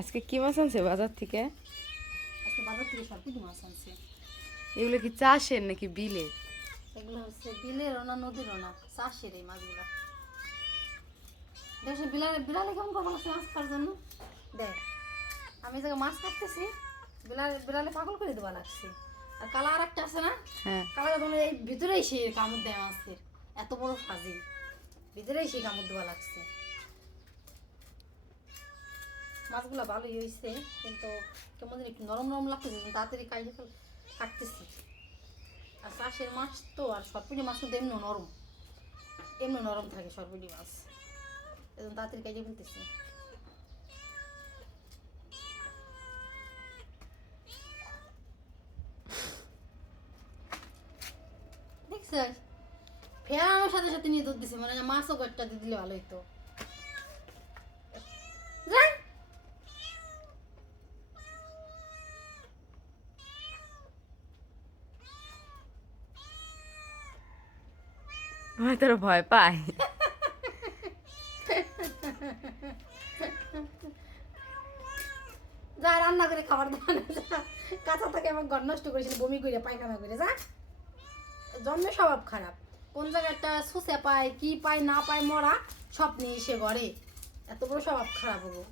আজকে কি মাছ আনছে বাজার থেকে? আজকে বাজার থেকে সরপুঁটি মাছ আনছে। এগুলো কি চাষের নাকি বিলের? এগুলো হচ্ছে বিলেরও না নদীরও না, চাষের এই মাছগুলো। দেখো বিলালে বিলালে কেমন পাগল আছে মাছ খাওয়ার জন্য। দেখ আমি যে মাছ কাটতেছি, বিলালে পাগল করে দেওয়া লাগছে। আর কালা আর একটা আছে না, হ্যাঁ। কালাটা তোমার এই ভিতরেই সে কামড় দেয় মাছের, এত বড় ফাজিল, ভিতরেই সে কামড় দেওয়া লাগছে। মাছগুলো ভালোই হয়েছে, কিন্তু কেমন যেন একটু নরম নরম লাগতেছে, তাড়াতাড়ি কাটতেছি। আর চাষের মাছ তো, আর সরপুঁটি মাছ কিন্তু এমনি নরম থাকে সরপুঁটি মাছ, এজন্য তাড়াতাড়ি কাটে ফেলতেছি। দেখছিস ফেরানোর সাথে সাথে নিয়ে দুধ দিছে, মানে মাছও কয়েকটা দিয়ে দিলে ভালো হইতো। যাই হয় তোর ভয় পায়? যা রান্না করে খাবার দাবার যা, কাঁচা থেকে আমার ঘর নষ্ট করেছিল, বমি করে পায়খানা করে যা। জন্মে স্বভাব খারাপ, কোন জায়গায় একটা সুসে পায় কি পায় না পায় মরা, সব নিয়ে এসে ঘরে, এত বড় স্বভাব খারাপ হবো।